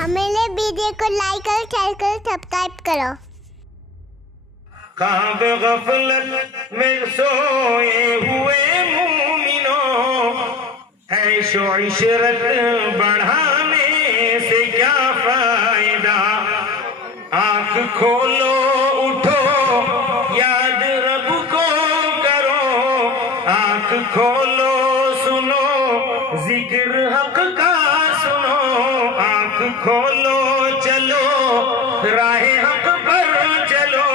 हमारे वीडियो को लाइक करो, शेयर करो, सब्सक्राइब करो। कहाँ पे गफलत में सोए हुए मोमिनों, ऐशो इशरत बढ़ाने से क्या फायदा। आँख खोलो उठो याद रब को करो, आँख खोलो सुनो जिक्र हक का सुनो, आँख खोलो चलो राहे हक पर चलो,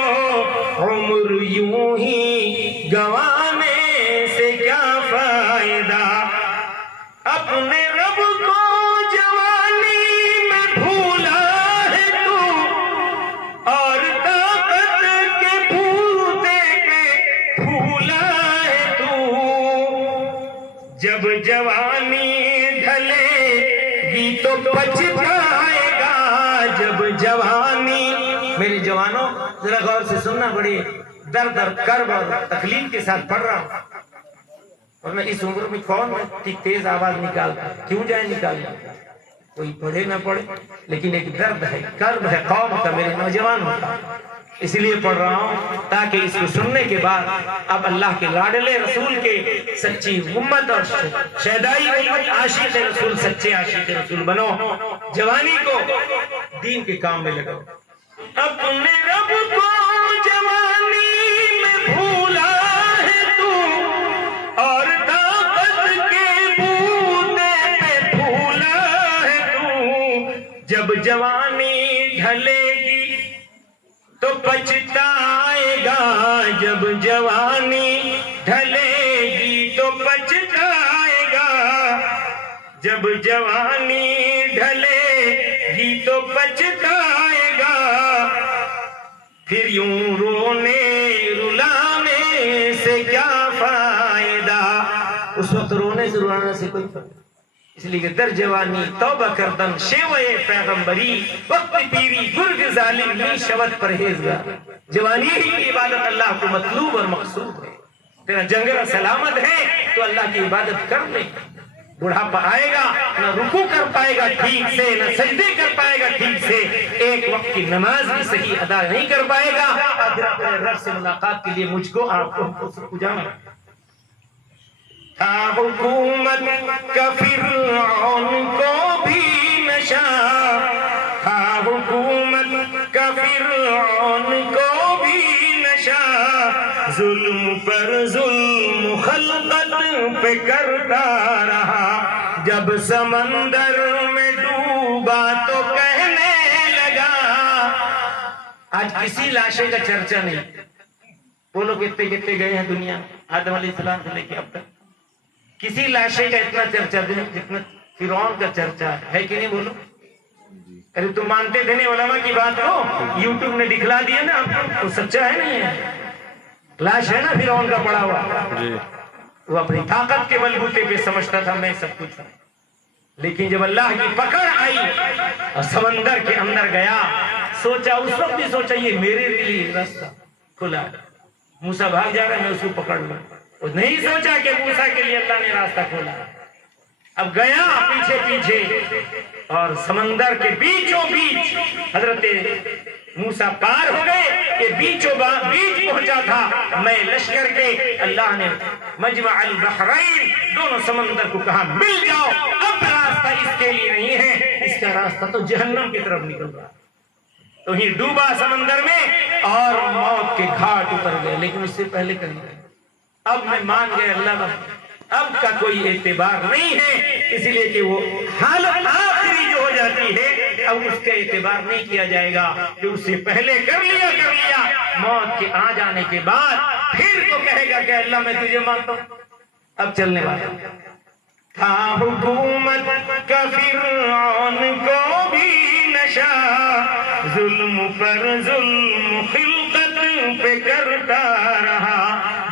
उम्र यूं ही गंवाने से क्या फायदा। अपने रब को जवानी में भूला है तू, और ताकत के भूते पे भूला है तू। जब जवानी ढलेगी तो पछताएगा, जब जवानी। मेरे जवानों जरा गौर से सुनना, बड़ी दर्द और कर्ब और तकलीफ के साथ पढ़ रहा हूं। और मैं इस उम्र में कौन इतनी तेज आवाज निकालता, क्यों जाए निकालना, कोई पढ़े ना पढ़े, लेकिन एक दर्द है, कर्ब है कौम का, मेरे नौजवानों का, इसलिए पढ़ रहा हूं ताकि इसको सुनने के बाद अब अल्लाह के लाडले रसूल के सच्ची उम्मत और शहदाई उम्मत आशिक रसूल, सच्चे आशिक रसूल बनो, जवानी को दीन के काम में लगाओ। अपने रब को जवानी में भूला है तू, और ताकत के बूते पे भूला है तू। जब जवानी ढलेगी तो पछताएगा, जब जवानी ढलेगी तो पछताएगा, जब जवानी ढलेगी तो पछताएगा। फिर यूं रोने रुलाने से क्या फायदा। उस वक्त रोने से रुलाने से कोई फायदा, इसलिए कि दर जवानी तौबा करदन शेवए पैगंबरी, वक्त पीरी गुर्ग जालिम नी शवत परहेजगार। जवानी ही इबादत अल्लाह को मतलूब और मकसूद है। तेरा जंगरा सलामत है तो अल्लाह की इबादत कर ले। बुढ़ापा आएगा न रुकू कर पाएगा ठीक से, न सजदे कर पाएगा ठीक से, एक वक्त की नमाज भी सही अदा नहीं कर पाएगा। अपने रब से मुलाकात के लिए मुझको आपको जाना था। हुकूमत का फिरऔन को भी नशा था, हुकूमत का फिरऔन को भी नशा, जुल्म पर जुल्म खल्कत पे करता रहा। जब समंदर में डूबा तो कहने लगा। आज किसी लाशे का चर्चा नहीं, बोलो कितने कितने गए हैं दुनिया, आदम अलैहिस्सलाम से लेके अब तक, किसी लाशे का इतना चर्चा जितना फिरौन का चर्चा है कि नहीं, बोलो। अरे तुम मानते थे नहीं उलमा की बात को, यूट्यूब ने दिखला दिया ना आपको, तो सच्चा है नहीं है। लाश है ना फिरौन का पड़ा हुआ, वो अपनी ताकत के बलबूते पे समझता था मैं सब कुछ हूं, लेकिन जब अल्लाह की पकड़ आई और समंदर के अंदर गया, सोचा, उस वक्त भी सोचा ये मेरे लिए रास्ता खुला है, मूसा भाग जा रहा है मैं उसको पकड़ लूं। वो नहीं सोचा कि मूसा के लिए अल्लाह ने रास्ता खोला। अब गया पीछे पीछे और समंदर के बीचों बीच हजरत मूसा पार हो गए, ये बीचों बीच पहुंचा था मैं लश्कर के। अल्लाह ने मजमा अल बहरैन, दोनों समंदर को कहा मिल जाओ, अब रास्ता इसके लिए नहीं है, इसका रास्ता तो जहन्नम की तरफ निकल रहा। तो ही डूबा समंदर में और मौत के घाट उतर गए, लेकिन उससे पहले कर गए। अब मैं मान गए अल्लाह, अब का कोई एतबार नहीं है, इसलिए कि वो हालत आखिरी जो हो जाती है अब उसका एतबार नहीं किया जाएगा। जो उससे पहले कर लिया, मौत के आ जाने के बाद फिर तो कहेगा कि अल्लाह मैं तुझे मानता हूं। अब चलने वाला था हुकूमत का फिरऔन को भी नशा, जुल्म पर जुल्म खिलकत पे करता रहा।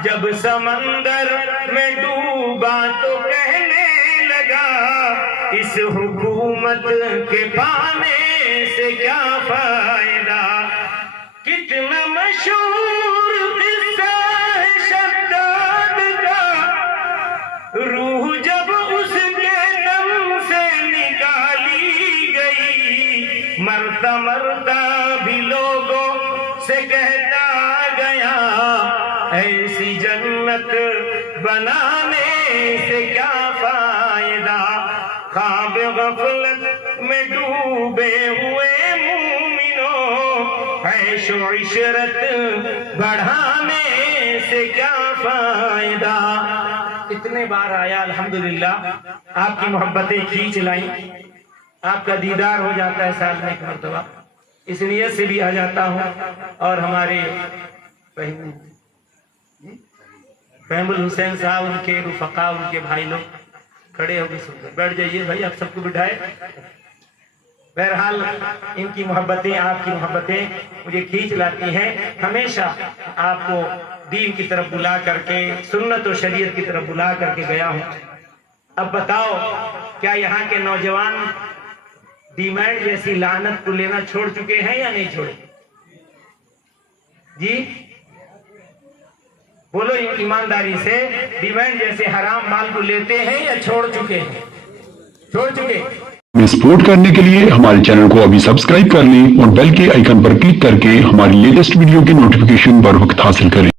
जब समंदर में डूबा तो कहने लगा, इस हुकूमत के पाने से क्या फायदा। कितना मशहूर किस्सा है शद्दाद का, रूह जब उसके दम से निकाली गई مرتا مرتا بھی لوگوں سے کہتا گیا ایسی جنت بنانے سے کیا فائدہ خواب غفلت میں ڈوبے ہوئے مومنوں عیش و عشرت بڑھانے سے کیا فائدہ اتنے بار آیا الحمدللہ آپ کی محبتیں کھینچ لائیں آپ کا دیدار ہو جاتا ہے سال میں ایک مرتبہ اس نیت سے بھی آ جاتا ہوں اور ہمارے فہم الحسین صاحب ان کے رفقا ان کے بھائی لوگ کھڑے ہو کے سن کر بیٹھ جائیے بھائی آپ سب کو بٹھائے بہرحال ان کی محبتیں آپ کی محبتیں مجھے کھینچ لاتی ہیں ہمیشہ آپ کو دین کی طرف بلا کر کے سنت و شریعت کی طرف بلا کر کے گیا ہوں اب بتاؤ کیا یہاں کے نوجوان ڈیمانڈ جیسی لعنت کو لینا چھوڑ چکے ہیں یا نہیں چھوڑے جی بولو ایمانداری سے ڈیمانڈ جیسے حرام مال کو لیتے ہیں یا چھوڑ چکے ہیں چھوڑ چکے ہمیں سپورٹ کرنے کے لیے ہمارے چینل کو ابھی سبسکرائب کر لیں اور بیل کے آئیکن پر کلک کر کے ہماری لیٹسٹ ویڈیو کی نوٹیفیکیشن بر وقت حاصل کریں